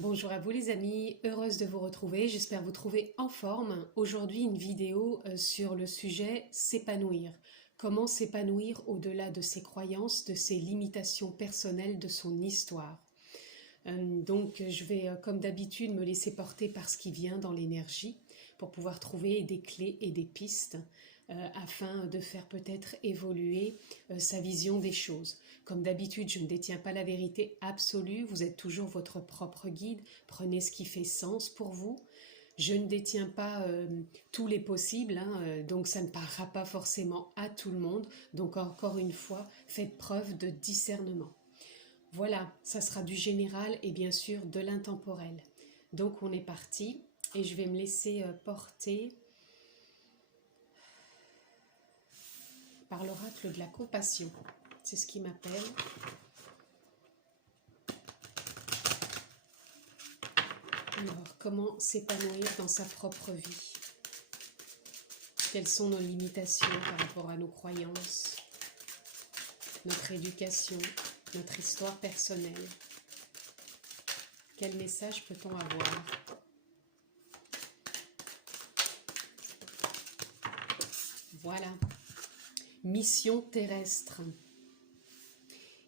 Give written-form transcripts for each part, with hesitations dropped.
Bonjour à vous les amis, heureuse de vous retrouver, j'espère vous trouver en forme. Aujourd'hui une vidéo sur le sujet s'épanouir. Comment s'épanouir au-delà de ses croyances, de ses limitations personnelles, de son histoire. Donc je vais comme d'habitude me laisser porter par ce qui vient dans l'énergie pour pouvoir trouver des clés et des pistes afin de faire peut-être évoluer sa vision des choses. Comme d'habitude, je ne détiens pas la vérité absolue, vous êtes toujours votre propre guide, prenez ce qui fait sens pour vous. Je ne détiens pas tous les possibles, donc ça ne parlera pas forcément à tout le monde, donc encore une fois, faites preuve de discernement. Voilà, ça sera du général et bien sûr de l'intemporel. Donc on est parti et je vais me laisser porter par l'oracle de la compassion. C'est ce qui m'appelle. Alors, comment s'épanouir dans sa propre vie? Quelles sont nos limitations par rapport à nos croyances, notre éducation, notre histoire personnelle? Quel message peut-on avoir? Voilà. Mission terrestre.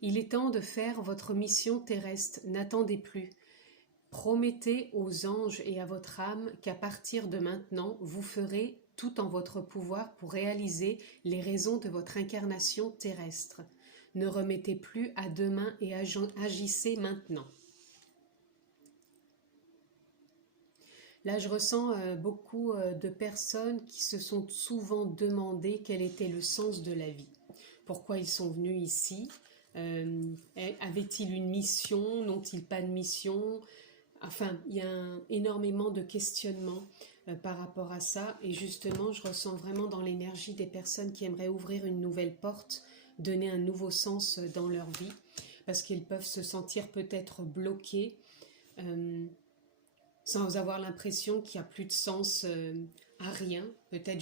Il est temps de faire votre mission terrestre, n'attendez plus. Promettez aux anges et à votre âme qu'à partir de maintenant, vous ferez tout en votre pouvoir pour réaliser les raisons de votre incarnation terrestre. Ne remettez plus à demain et agissez maintenant. Là, je ressens beaucoup de personnes qui se sont souvent demandé quel était le sens de la vie. Pourquoi ils sont venus ici? Avaient-ils une mission? N'ont-ils pas de mission? Enfin, il y a énormément de questionnements par rapport à ça. Et justement, je ressens vraiment dans l'énergie des personnes qui aimeraient ouvrir une nouvelle porte, donner un nouveau sens dans leur vie, parce qu'ils peuvent se sentir peut-être bloqués, sans avoir l'impression qu'il n'y a plus de sens à rien, peut-être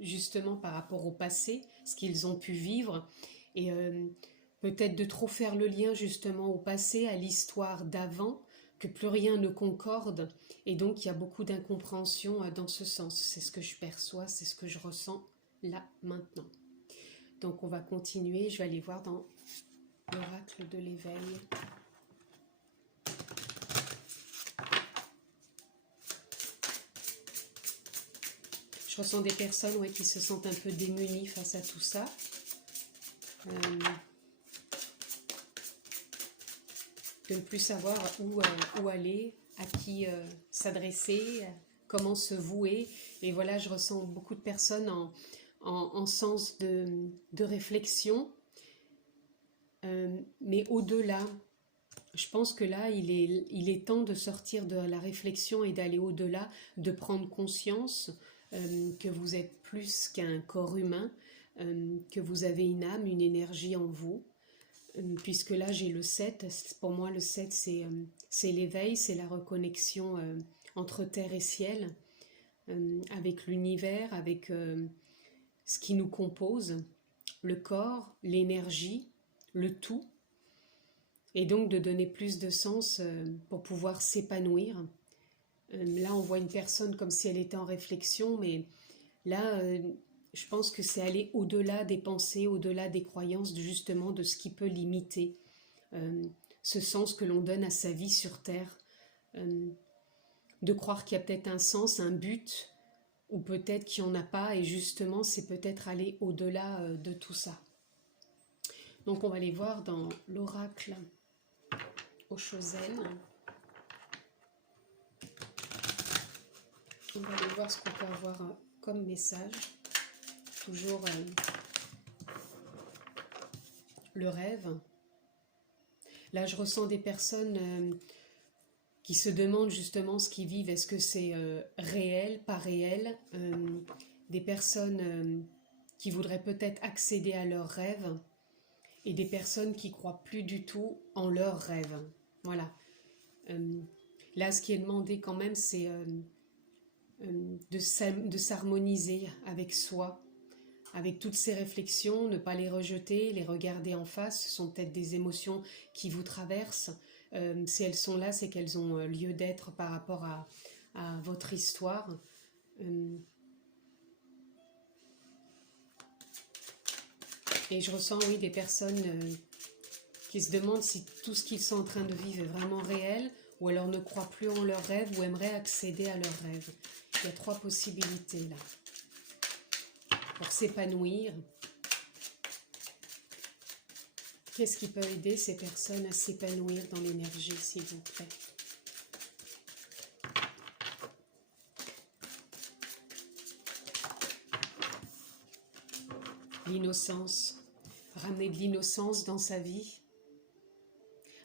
justement par rapport au passé, ce qu'ils ont pu vivre, et peut-être de trop faire le lien justement au passé, à l'histoire d'avant, que plus rien ne concorde, et donc il y a beaucoup d'incompréhension dans ce sens. C'est ce que je perçois, c'est ce que je ressens là, maintenant. Donc on va continuer, je vais aller voir dans l'oracle de l'éveil. Je ressens des personnes qui se sentent un peu démunies face à tout ça. De ne plus savoir où aller, à qui s'adresser, comment se vouer. Et voilà, je ressens beaucoup de personnes en sens de réflexion. Mais au-delà, je pense que là, il est temps de sortir de la réflexion et d'aller au-delà, de prendre conscience que vous êtes plus qu'un corps humain, que vous avez une âme, une énergie en vous. Puisque là j'ai le 7, pour moi le 7 c'est l'éveil, c'est la reconnexion entre terre et ciel, avec l'univers, avec ce qui nous compose, le corps, l'énergie, le tout, et donc de donner plus de sens pour pouvoir s'épanouir. Là on voit une personne comme si elle était en réflexion, mais là je pense que c'est aller au-delà des pensées, au-delà des croyances, justement de ce qui peut limiter ce sens que l'on donne à sa vie sur Terre. De croire qu'il y a peut-être un sens, un but, ou peut-être qu'il n'y en a pas, et justement c'est peut-être aller au-delà de tout ça. Donc on va aller voir dans l'oracle aux Chosen. On va aller voir ce qu'on peut avoir comme message. Toujours le rêve. Là, je ressens des personnes qui se demandent justement ce qu'ils vivent. Est-ce que c'est réel, pas réel? Des personnes qui voudraient peut-être accéder à leurs rêves et des personnes qui croient plus du tout en leurs rêves. Voilà. Là, ce qui est demandé quand même, c'est de s'harmoniser avec soi, avec toutes ces réflexions, ne pas les rejeter, les regarder en face. Ce sont peut-être des émotions qui vous traversent, Si elles sont là, c'est qu'elles ont lieu d'être par rapport à votre histoire. Et je ressens, oui, des personnes qui se demandent si tout ce qu'ils sont en train de vivre est vraiment réel, ou alors ne croient plus en leurs rêves, ou aimeraient accéder à leurs rêves. Il y a 3 possibilités là. Pour s'épanouir, qu'est-ce qui peut aider ces personnes à s'épanouir dans l'énergie, s'il vous plaît? L'innocence. Ramener de l'innocence dans sa vie.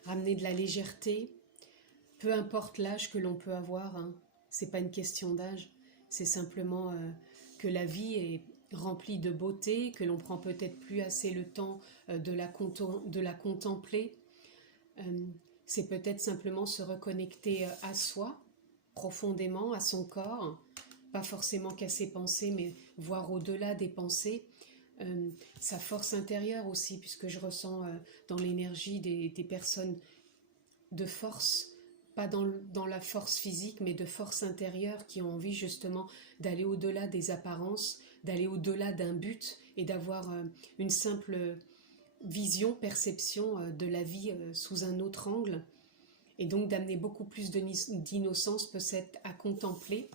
Ramener de la légèreté. Peu importe l'âge que l'on peut avoir, hein. C'est pas une question d'âge. C'est simplement que la vie est remplie de beauté, que l'on prend peut-être plus assez le temps de la contempler. C'est peut-être simplement se reconnecter à soi, profondément, à son corps, pas forcément qu'à ses pensées, mais voir au-delà des pensées. Sa force intérieure aussi, puisque je ressens dans l'énergie des personnes de force, pas dans la force physique, mais de force intérieure, qui ont envie justement d'aller au-delà des apparences, d'aller au-delà d'un but et d'avoir une simple vision, perception de la vie sous un autre angle, et donc d'amener beaucoup plus d'innocence peut-être à contempler.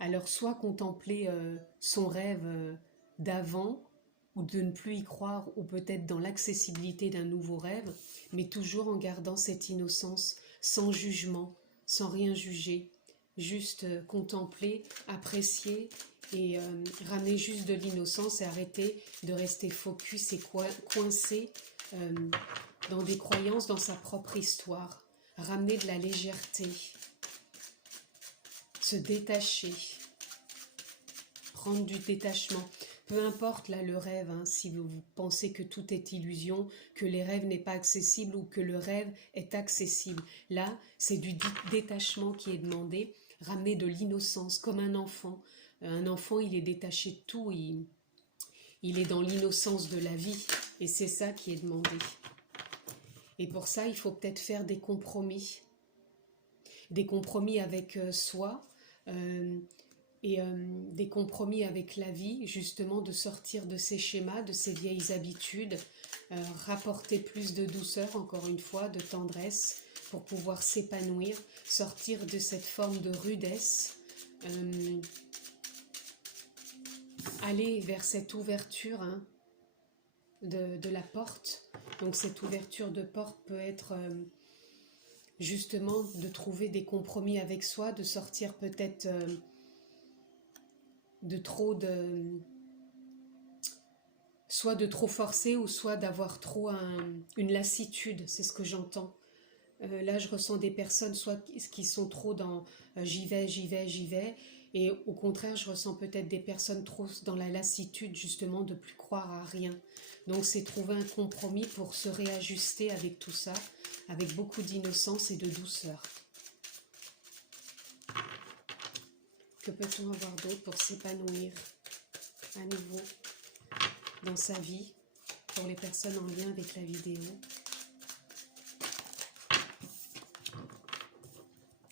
Alors soit contempler son rêve d'avant, ou de ne plus y croire, ou peut-être dans l'accessibilité d'un nouveau rêve, mais toujours en gardant cette innocence, sans jugement, sans rien juger, juste contempler, apprécier, et ramener juste de l'innocence et arrêter de rester focus et coincé dans des croyances, dans sa propre histoire. Ramener de la légèreté, se détacher, prendre du détachement. Peu importe là le rêve, hein, si vous pensez que tout est illusion, que les rêves n'est pas accessible ou que le rêve est accessible. Là, c'est du détachement qui est demandé, ramener de l'innocence comme un enfant. Un enfant, il est détaché de tout, il est dans l'innocence de la vie, et c'est ça qui est demandé. Et pour ça, il faut peut-être faire des compromis avec soi, et des compromis avec la vie, justement de sortir de ces schémas, de ces vieilles habitudes, rapporter plus de douceur, encore une fois, de tendresse, pour pouvoir s'épanouir, sortir de cette forme de rudesse, aller vers cette ouverture, hein, de la porte. Donc cette ouverture de porte peut être justement de trouver des compromis avec soi, de sortir peut-être soit de trop forcer, ou soit d'avoir trop une lassitude, c'est ce que j'entends. Là, je ressens des personnes soit qui sont trop dans j'y vais, j'y vais, j'y vais, et au contraire, je ressens peut-être des personnes trop dans la lassitude, justement, de plus croire à rien. Donc, c'est trouver un compromis pour se réajuster avec tout ça, avec beaucoup d'innocence et de douceur. Que peut-on avoir d'autre pour s'épanouir à nouveau dans sa vie, pour les personnes en lien avec la vidéo?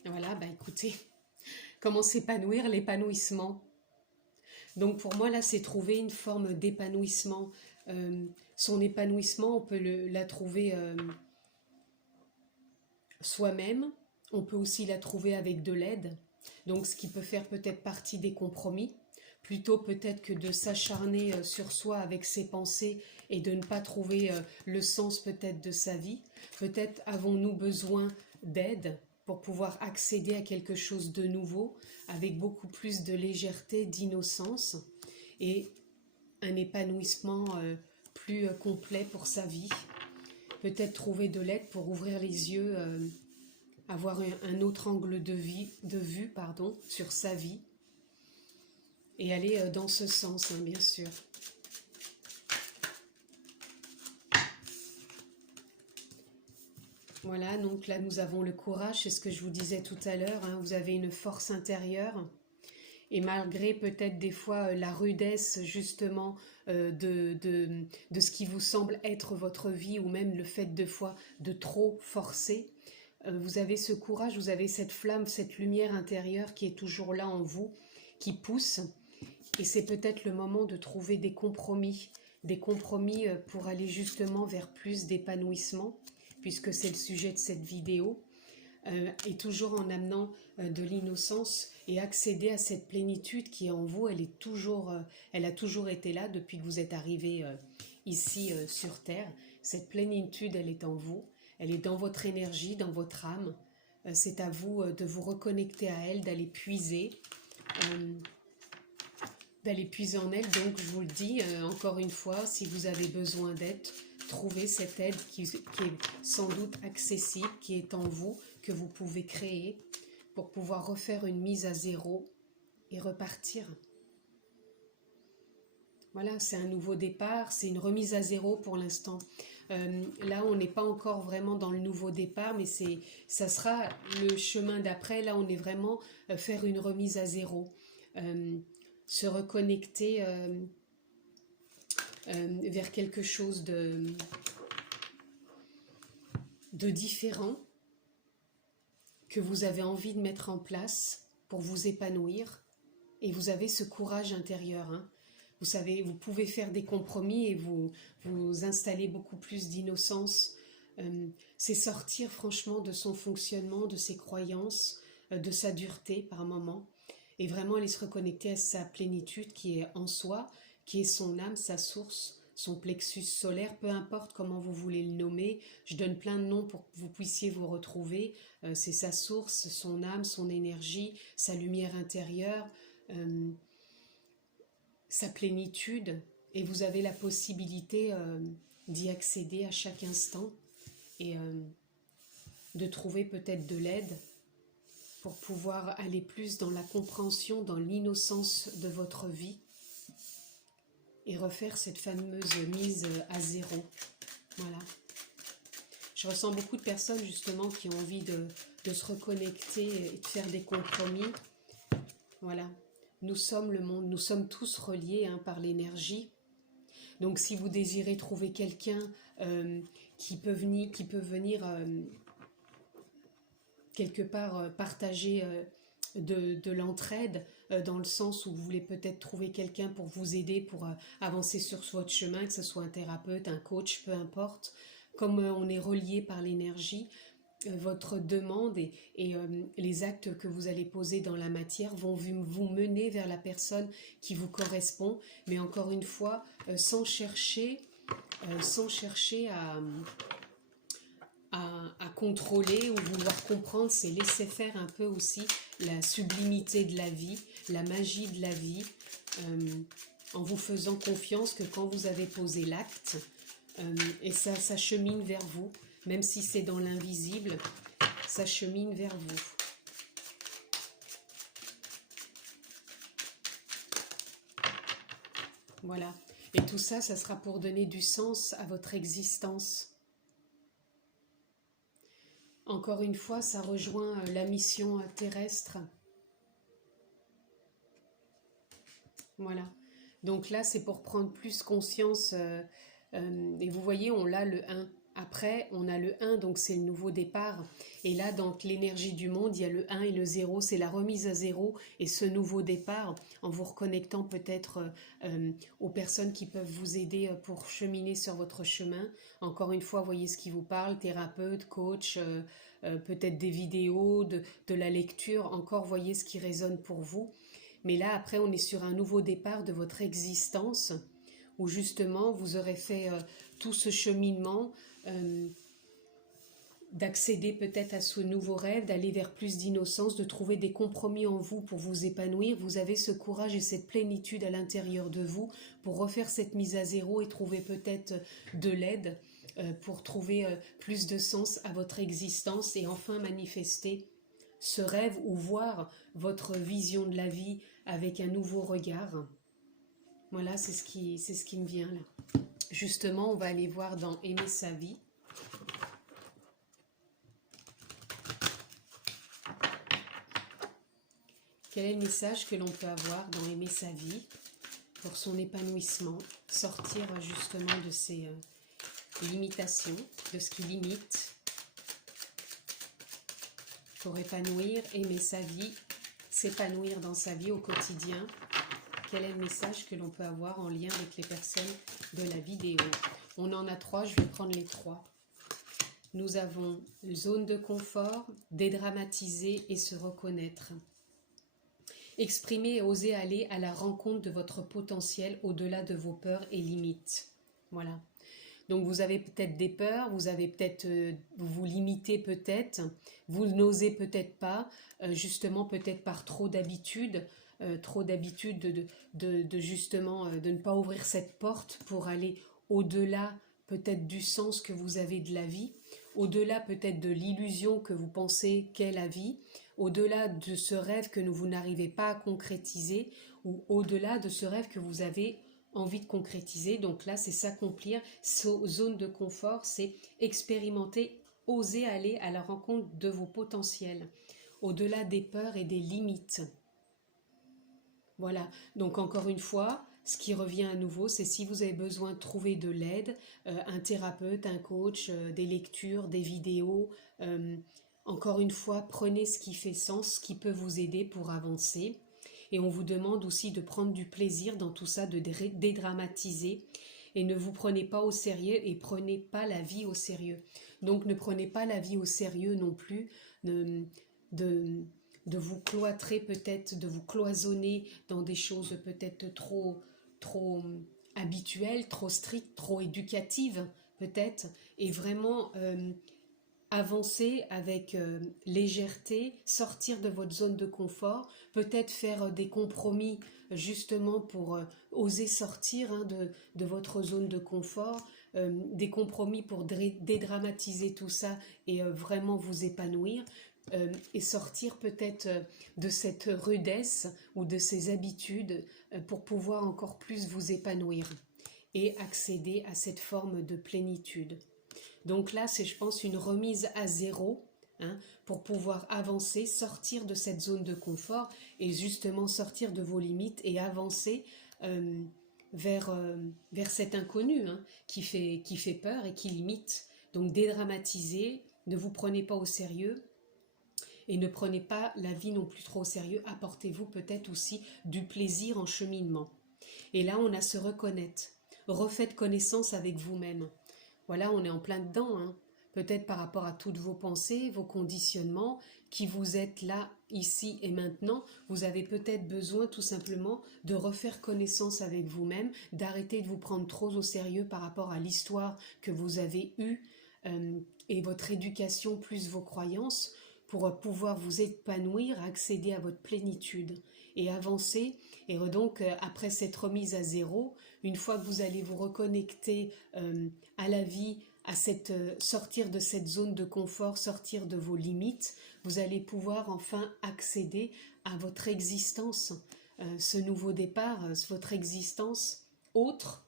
Voilà, bah écoutez, comment s'épanouir, l'épanouissement. Donc pour moi, là, c'est trouver une forme d'épanouissement. Son épanouissement, on peut la trouver soi-même, on peut aussi la trouver avec de l'aide. Donc ce qui peut faire peut-être partie des compromis, plutôt peut-être que de s'acharner sur soi avec ses pensées et de ne pas trouver le sens peut-être de sa vie. Peut-être avons-nous besoin d'aide pour pouvoir accéder à quelque chose de nouveau, avec beaucoup plus de légèreté, d'innocence, et un épanouissement plus complet pour sa vie. Peut-être trouver de l'aide pour ouvrir les yeux, avoir un autre angle de vue sur sa vie, et aller dans ce sens, hein, bien sûr. Voilà, donc là nous avons le courage, c'est ce que je vous disais tout à l'heure, hein, vous avez une force intérieure, et malgré peut-être des fois la rudesse justement de ce qui vous semble être votre vie, ou même le fait de fois de trop forcer, vous avez ce courage, vous avez cette flamme, cette lumière intérieure qui est toujours là en vous, qui pousse. Et c'est peut-être le moment de trouver des compromis pour aller justement vers plus d'épanouissement, puisque c'est le sujet de cette vidéo, et toujours en amenant de l'innocence et accéder à cette plénitude qui est en vous. Elle a toujours été là depuis que vous êtes arrivé ici sur Terre. Cette plénitude, elle est en vous, elle est dans votre énergie, dans votre âme. C'est à vous de vous reconnecter à elle, d'aller puiser en elle. Donc je vous le dis encore une fois, si vous avez besoin d'aide, trouvez cette aide qui est sans doute accessible, qui est en vous, que vous pouvez créer pour pouvoir refaire une mise à zéro et repartir. Voilà, c'est un nouveau départ, c'est une remise à zéro pour l'instant. Là, on n'est pas encore vraiment dans le nouveau départ, mais ça sera le chemin d'après. Là, on est vraiment faire une remise à zéro. Se reconnecter vers quelque chose de différent que vous avez envie de mettre en place pour vous épanouir. Et vous avez ce courage intérieur, hein. Vous savez, vous pouvez faire des compromis et vous installer beaucoup plus d'innocence. C'est sortir franchement de son fonctionnement, de ses croyances, de sa dureté par moment, et vraiment aller se reconnecter à sa plénitude qui est en soi, qui est son âme, sa source, son plexus solaire, peu importe comment vous voulez le nommer. Je donne plein de noms pour que vous puissiez vous retrouver. C'est sa source, son âme, son énergie, sa lumière intérieure, sa plénitude, et vous avez la possibilité d'y accéder à chaque instant et de trouver peut-être de l'aide pour pouvoir aller plus dans la compréhension, dans l'innocence de votre vie et refaire cette fameuse mise à zéro. Voilà. Je ressens beaucoup de personnes justement qui ont envie de se reconnecter et de faire des compromis. Voilà. Nous sommes le monde, nous sommes tous reliés par l'énergie. Donc si vous désirez trouver quelqu'un qui peut venir quelque part partager de l'entraide, dans le sens où vous voulez peut-être trouver quelqu'un pour vous aider, pour avancer sur votre chemin, que ce soit un thérapeute, un coach, peu importe. Comme on est relié par l'énergie, votre demande et les actes que vous allez poser dans la matière vont vous mener vers la personne qui vous correspond, mais encore une fois, sans chercher à contrôler ou vouloir comprendre. C'est laisser faire un peu aussi la sublimité de la vie, la magie de la vie, en vous faisant confiance que quand vous avez posé l'acte, et ça chemine vers vous, même si c'est dans l'invisible, ça chemine vers vous. Voilà. Et tout ça, ça sera pour donner du sens à votre existence. Encore une fois, ça rejoint la mission terrestre. Voilà. Donc là, c'est pour prendre plus conscience. Et vous voyez, on a le 1. Après, on a le 1, donc c'est le nouveau départ. Et là, dans l'énergie du monde, il y a le 1 et le 0. C'est la remise à zéro et ce nouveau départ, en vous reconnectant peut-être aux personnes qui peuvent vous aider pour cheminer sur votre chemin. Encore une fois, voyez ce qui vous parle, thérapeute, coach, peut-être des vidéos, de la lecture. Encore, voyez ce qui résonne pour vous. Mais là, après, on est sur un nouveau départ de votre existence, où justement, vous aurez fait tout ce cheminement, d'accéder peut-être à ce nouveau rêve, d'aller vers plus d'innocence, de trouver des compromis en vous pour vous épanouir. Vous avez ce courage et cette plénitude à l'intérieur de vous pour refaire cette mise à zéro et trouver peut-être de l'aide pour trouver plus de sens à votre existence et enfin manifester ce rêve ou voir votre vision de la vie avec un nouveau regard. Voilà, c'est ce qui me vient là. Justement, on va aller voir dans Aimer sa vie. Quel est le message que l'on peut avoir dans Aimer sa vie pour son épanouissement, sortir justement de ses limitations, de ce qui limite. pour épanouir, aimer sa vie, s'épanouir dans sa vie au quotidien. Quel est le message que l'on peut avoir en lien avec les personnes de la vidéo? On en a 3, je vais prendre les 3. Nous avons zone de confort, dédramatiser et se reconnaître. Exprimer et oser aller à la rencontre de votre potentiel au-delà de vos peurs et limites. Voilà. Donc vous avez peut-être des peurs, vous avez peut-être, vous vous limitez peut-être, vous n'osez peut-être pas, justement peut-être par trop d'habitude de justement de ne pas ouvrir cette porte pour aller au-delà peut-être du sens que vous avez de la vie, au-delà peut-être de l'illusion que vous pensez qu'est la vie, au-delà de ce rêve que vous n'arrivez pas à concrétiser, ou au-delà de ce rêve que vous avez envie de concrétiser. Donc là, c'est s'accomplir. Zone de confort, c'est expérimenter, oser aller à la rencontre de vos potentiels, au-delà des peurs et des limites. Voilà, donc encore une fois, ce qui revient à nouveau, c'est si vous avez besoin de trouver de l'aide, un thérapeute, un coach, des lectures, des vidéos, encore une fois, prenez ce qui fait sens, ce qui peut vous aider pour avancer. Et on vous demande aussi de prendre du plaisir dans tout ça, de dédramatiser. Et ne vous prenez pas au sérieux et prenez pas la vie au sérieux. Donc ne prenez pas la vie au sérieux non plus, de vous cloîtrer peut-être, de vous cloisonner dans des choses peut-être trop habituelles, trop strictes, trop éducatives peut-être, et vraiment avancer avec légèreté, sortir de votre zone de confort, peut-être faire des compromis justement pour oser sortir de votre zone de confort, des compromis pour dédramatiser tout ça et vraiment vous épanouir. Et sortir peut-être de cette rudesse ou de ces habitudes pour pouvoir encore plus vous épanouir et accéder à cette forme de plénitude. Donc là, c'est, je pense, une remise à zéro pour pouvoir avancer, sortir de cette zone de confort et justement sortir de vos limites et avancer vers cet inconnu qui fait peur et qui limite. Donc dédramatiser, ne vous prenez pas au sérieux. Et ne prenez pas la vie non plus trop au sérieux, apportez-vous peut-être aussi du plaisir en cheminement. Et là, on a se reconnaître, refaites connaissance avec vous-même. Voilà, on est en plein dedans, peut-être par rapport à toutes vos pensées, vos conditionnements, qui vous êtes là, ici et maintenant. Vous avez peut-être besoin tout simplement de refaire connaissance avec vous-même, d'arrêter de vous prendre trop au sérieux par rapport à l'histoire que vous avez eue et votre éducation plus vos croyances, pour pouvoir vous épanouir, accéder à votre plénitude et avancer. Et donc, après cette remise à zéro, une fois que vous allez vous reconnecter à la vie, à sortir de cette zone de confort, sortir de vos limites, vous allez pouvoir enfin accéder à votre existence, ce nouveau départ, votre existence autre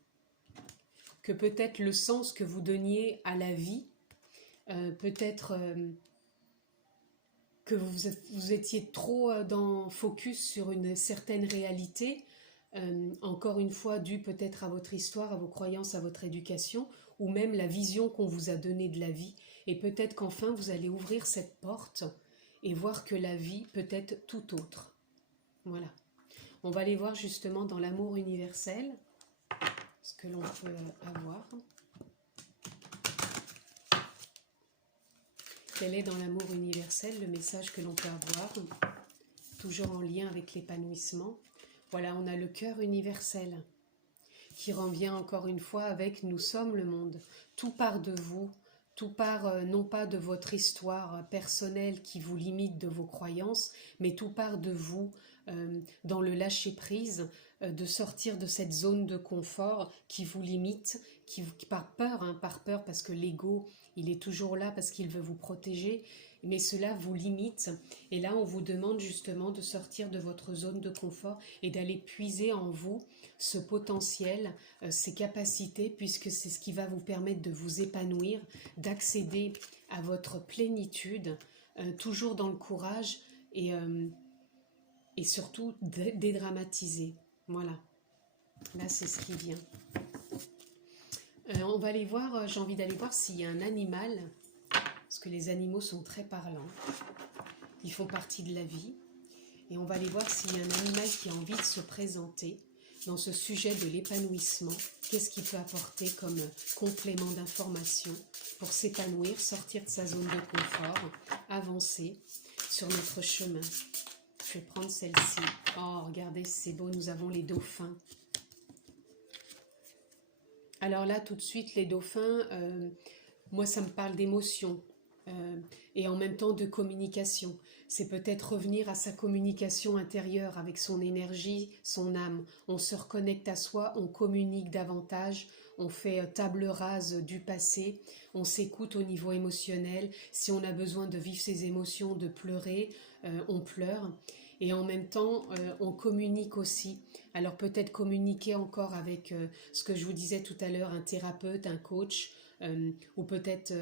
que peut-être le sens que vous donniez à la vie, peut-être que vous étiez trop dans focus sur une certaine réalité, encore une fois dû peut-être à votre histoire, à vos croyances, à votre éducation, ou même la vision qu'on vous a donnée de la vie. Et peut-être qu'enfin vous allez ouvrir cette porte et voir que la vie peut être tout autre. Voilà. On va aller voir justement dans l'amour universel ce que l'on peut avoir. Quel est dans l'amour universel le message que l'on peut avoir, toujours en lien avec l'épanouissement. Voilà, on a le cœur universel qui revient encore une fois avec « nous sommes le monde ». Tout part de vous, tout part non pas de votre histoire personnelle qui vous limite de vos croyances, mais tout part de vous dans le lâcher-prise, de sortir de cette zone de confort qui vous limite, qui par peur parce que l'ego, il est toujours là parce qu'il veut vous protéger, mais cela vous limite. Et là, on vous demande justement de sortir de votre zone de confort et d'aller puiser en vous ce potentiel, ces capacités, puisque c'est ce qui va vous permettre de vous épanouir, d'accéder à votre plénitude, toujours dans le courage et surtout dédramatiser. Voilà, là c'est ce qui vient. On va aller voir, j'ai envie d'aller voir s'il y a un animal, parce que les animaux sont très parlants. ils font partie de la vie. Et on va aller voir s'il y a un animal qui a envie de se présenter dans ce sujet de l'épanouissement. Qu'est-ce qu'il peut apporter comme complément d'information pour s'épanouir, sortir de sa zone de confort, avancer sur notre chemin. Je vais prendre celle-ci. Oh, regardez, c'est beau, nous avons les dauphins. Alors là, tout de suite, les dauphins, moi, ça me parle d'émotion et en même temps de communication. C'est peut-être revenir à sa communication intérieure avec son énergie, son âme. On se reconnecte à soi, on communique davantage, on fait table rase du passé, on s'écoute au niveau émotionnel. Si on a besoin de vivre ses émotions, de pleurer, on pleure. Et en même temps, on communique aussi. Alors peut-être communiquer encore avec ce que je vous disais tout à l'heure, un thérapeute, un coach, ou peut-être,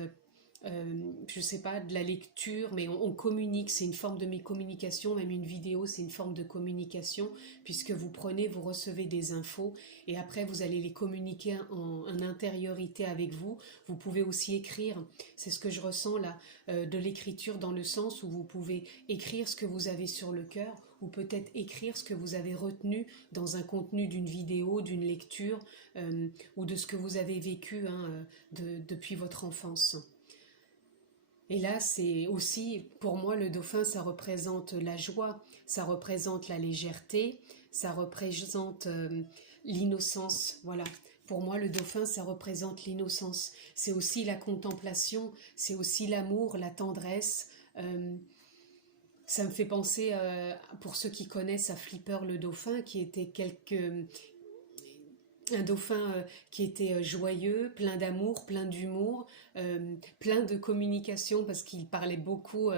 je ne sais pas, de la lecture, mais on communique, c'est une forme de communication, même une vidéo, c'est une forme de communication, puisque vous prenez, vous recevez des infos, et après vous allez les communiquer en intériorité avec vous. Vous pouvez aussi écrire, c'est ce que je ressens là, de l'écriture dans le sens où vous pouvez écrire ce que vous avez sur le cœur, ou peut-être écrire ce que vous avez retenu dans un contenu d'une vidéo, d'une lecture, ou de ce que vous avez vécu depuis votre enfance. Et là, c'est aussi, pour moi, le dauphin, ça représente la joie, ça représente la légèreté, ça représente l'innocence, voilà. Pour moi, le dauphin, ça représente l'innocence. C'est aussi la contemplation, c'est aussi l'amour, la tendresse. Ça me fait penser, pour ceux qui connaissent, à Flipper le dauphin, qui était un dauphin qui était joyeux, plein d'amour, plein d'humour, plein de communication parce qu'il parlait beaucoup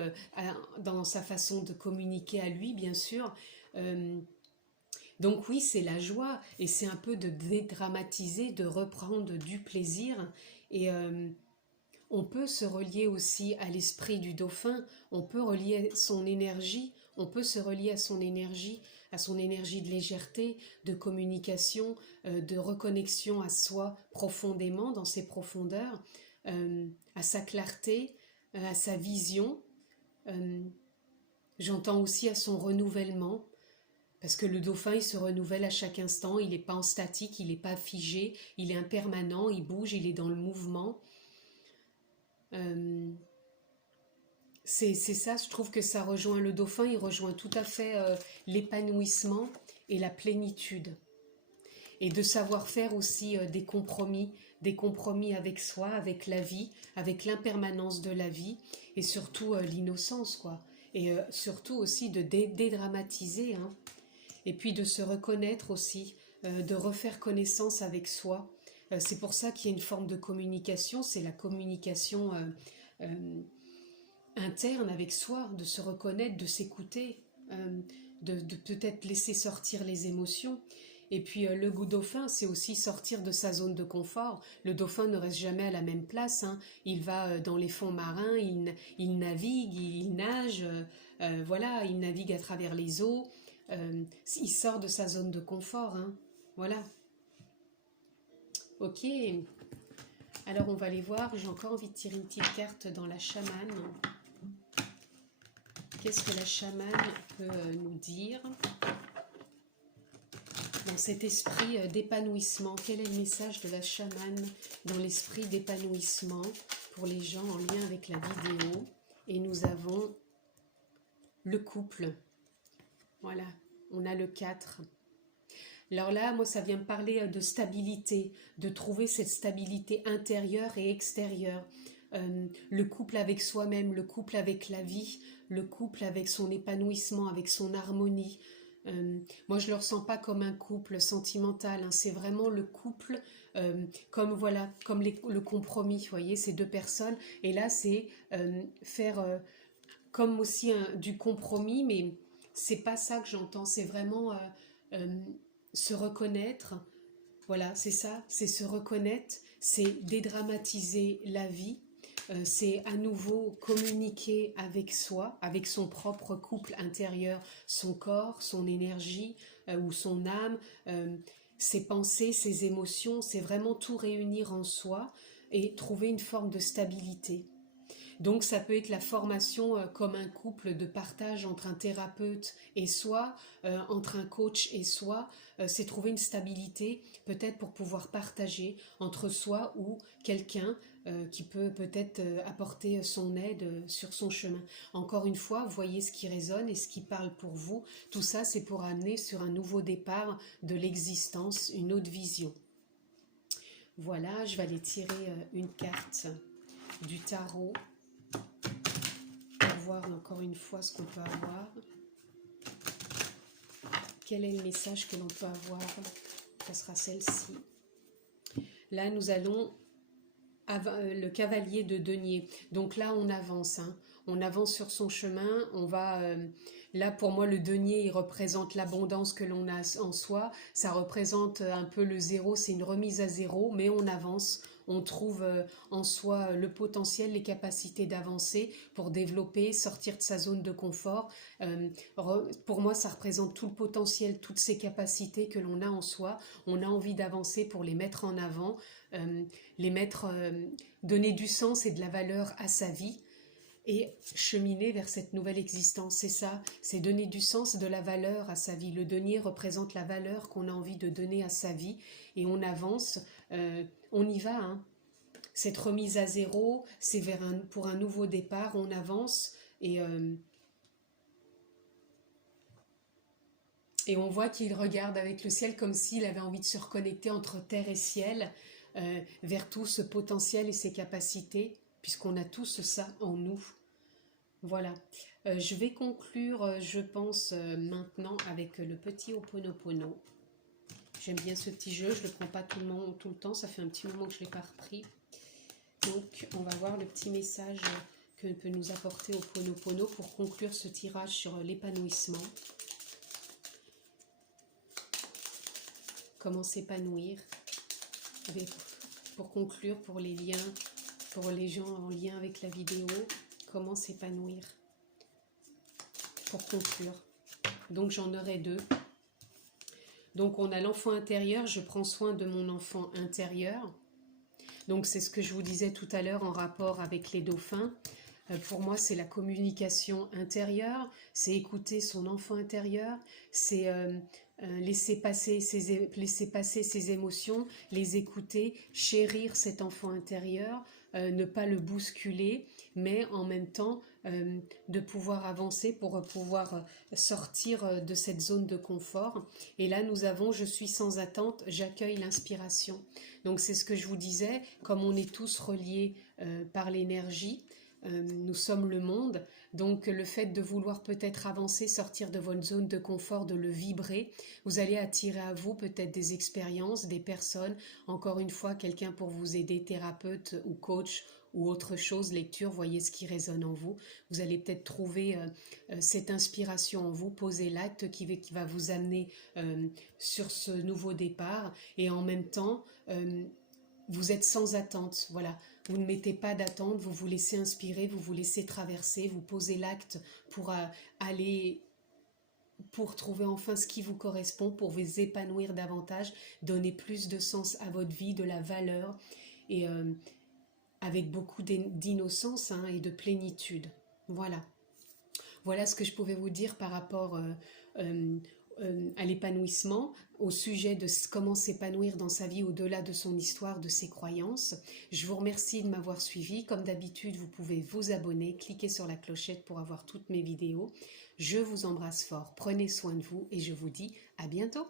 dans sa façon de communiquer à lui, bien sûr. Donc oui, c'est la joie et c'est un peu de dédramatiser, de reprendre du plaisir et on peut se relier aussi à l'esprit du dauphin, on peut relier son énergie, on peut se relier à son énergie de légèreté, de communication, de reconnexion à soi profondément, dans ses profondeurs, à sa clarté, à sa vision. J'entends aussi à son renouvellement, parce que le dauphin, il se renouvelle à chaque instant, il n'est pas en statique, il n'est pas figé, il est impermanent, il bouge, il est dans le mouvement. C'est ça, je trouve que ça rejoint le dauphin, il rejoint tout à fait l'épanouissement et la plénitude. Et de savoir faire aussi des compromis avec soi, avec la vie, avec l'impermanence de la vie, et surtout l'innocence, quoi. Et surtout aussi de dédramatiser, hein. Et puis de se reconnaître aussi, de refaire connaissance avec soi. C'est pour ça qu'il y a une forme de communication, c'est la communication interne avec soi, de se reconnaître, de s'écouter, de peut-être laisser sortir les émotions. Et puis le goût dauphin, c'est aussi sortir de sa zone de confort. Le dauphin ne reste jamais à la même place, hein. Il va dans les fonds marins, il navigue, il nage, voilà, il navigue à travers les eaux. Il sort de sa zone de confort, hein. Voilà. Ok. Alors on va aller voir. J'ai encore envie de tirer une petite carte dans la chamane. Qu'est-ce que la chamane peut nous dire dans cet esprit d'épanouissement? Quel est le message de la chamane dans l'esprit d'épanouissement pour les gens en lien avec la vidéo? Et nous avons le couple. Voilà, on a le 4. Alors là, moi, ça vient me parler de stabilité, de trouver cette stabilité intérieure et extérieure. Le couple avec soi-même, le couple avec la vie, le couple avec son épanouissement, avec son harmonie. Moi, je ne le ressens pas comme un couple sentimental, hein. C'est vraiment le couple comme voilà, comme le compromis, vous voyez, ces deux personnes. Et là, c'est faire comme aussi du compromis, mais c'est pas ça que j'entends. C'est vraiment se reconnaître. Voilà, c'est ça, c'est se reconnaître, c'est dédramatiser la vie, c'est à nouveau communiquer avec soi, avec son propre couple intérieur, son corps, son énergie ou son âme, ses pensées, ses émotions, c'est vraiment tout réunir en soi et trouver une forme de stabilité. Donc ça peut être la formation comme un couple de partage entre un thérapeute et soi, entre un coach et soi. C'est trouver une stabilité peut-être pour pouvoir partager entre soi ou quelqu'un qui peut peut-être apporter son aide sur son chemin. Encore une fois, voyez ce qui résonne et ce qui parle pour vous. Tout ça, c'est pour amener sur un nouveau départ de l'existence, une autre vision. Voilà, je vais aller tirer une carte du tarot pour voir encore une fois ce qu'on peut avoir. Quel est le message que l'on peut avoir? Ça sera celle-ci. Là, nous allons le cavalier de denier. Donc là, on avance. Hein. On avance sur son chemin. On va... là, pour moi, le denier, il représente l'abondance que l'on a en soi. Ça représente un peu le zéro. C'est une remise à zéro, mais on avance. On trouve en soi le potentiel, les capacités d'avancer pour développer, sortir de sa zone de confort. Pour moi, ça représente tout le potentiel, toutes ces capacités que l'on a en soi. On a envie d'avancer pour les mettre en avant, donner du sens et de la valeur à sa vie et cheminer vers cette nouvelle existence. C'est ça, c'est donner du sens, de la valeur à sa vie. Le denier représente la valeur qu'on a envie de donner à sa vie et on avance, on y va. Hein. Cette remise à zéro, c'est pour un nouveau départ, on avance et on voit qu'il regarde avec le ciel comme s'il avait envie de se reconnecter entre terre et ciel, vers tout ce potentiel et ses capacités, puisqu'on a tous ça en nous. Voilà. Je vais conclure, je pense, maintenant avec le petit Ho'oponopono. J'aime bien ce petit jeu, je ne le prends pas tout le temps, ça fait un petit moment que je ne l'ai pas repris. Donc, on va voir le petit message que peut nous apporter Ho'oponopono pour conclure ce tirage sur l'épanouissement. Comment s'épanouir. Pour conclure, pour les liens, pour les gens en lien avec la vidéo, comment s'épanouir. Pour conclure. Donc, j'en aurai deux. Donc, on a l'enfant intérieur, je prends soin de mon enfant intérieur. Donc, c'est ce que je vous disais tout à l'heure en rapport avec les dauphins. Pour moi, c'est la communication intérieure, c'est écouter son enfant intérieur, c'est laisser passer ses émotions, les écouter, chérir cet enfant intérieur, ne pas le bousculer, mais en même temps de pouvoir avancer pour pouvoir sortir de cette zone de confort. Et là, nous avons « Je suis sans attente, j'accueille l'inspiration ». Donc, c'est ce que je vous disais, comme on est tous reliés par l'énergie, nous sommes le monde, donc le fait de vouloir peut-être avancer, sortir de votre zone de confort, de le vibrer, vous allez attirer à vous peut-être des expériences, des personnes, encore une fois quelqu'un pour vous aider, thérapeute ou coach ou autre chose, lecture, voyez ce qui résonne en vous. Vous allez peut-être trouver cette inspiration en vous, poser l'acte qui va vous amener sur ce nouveau départ et en même temps, vous êtes sans attente, voilà. Vous ne mettez pas d'attente, vous vous laissez inspirer, vous vous laissez traverser, vous posez l'acte pour pour trouver enfin ce qui vous correspond, pour vous épanouir davantage, donner plus de sens à votre vie, de la valeur, et avec beaucoup d'innocence et de plénitude. Voilà. Voilà ce que je pouvais vous dire par rapport à l'épanouissement, au sujet de comment s'épanouir dans sa vie au-delà de son histoire, de ses croyances. Je vous remercie de m'avoir suivi. Comme d'habitude, vous pouvez vous abonner, cliquer sur la clochette pour avoir toutes mes vidéos. Je vous embrasse fort, prenez soin de vous et je vous dis à bientôt.